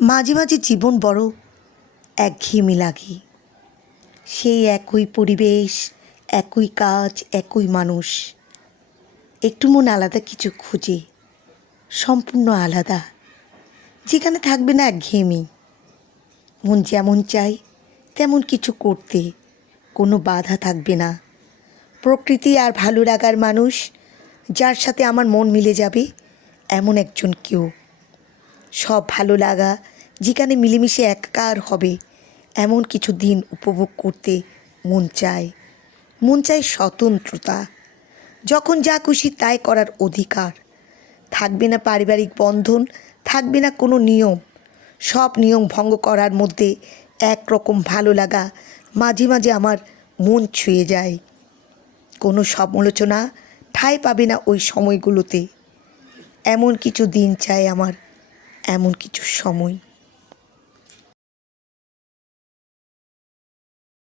মাঝে মাঝে জীবন বড় একঘেয়েমি লাগে। সেই একই পরিবেশ, একই কাজ, একই মানুষ। একটু মন আলাদা, কিছু খুঁজে, সম্পূর্ণ আলাদা। যেখানে থাকবে না একঘেয়েমি মন যেমন চাই তেমন কিছু করতে কোনো বাধা থাকবে না। প্রকৃতি আর ভালো লাগার মানুষ, যার সাথে আমার মন মিলে যাবে, এমন একজন কেউ। সব ভালো লাগা, যেখানে মিলেমিশে একাকার হবে। এমন কিছু দিন উপভোগ করতে মন চায় মন চায় স্বতন্ত্রতা। যখন যা খুশি তাই করার অধিকার। থাকবে না পারিবারিক বন্ধন, থাকবে না কোনো নিয়ম। সব নিয়ম ভঙ্গ করার মধ্যে একরকম ভালো লাগা মাঝে মাঝে আমার মন ছুঁয়ে যায়। কোনো সমালোচনা ঠাঁই পাবে না ওই সময়গুলোতে। এমন কিছু দিন চাই আমার এমন কিছু সময়।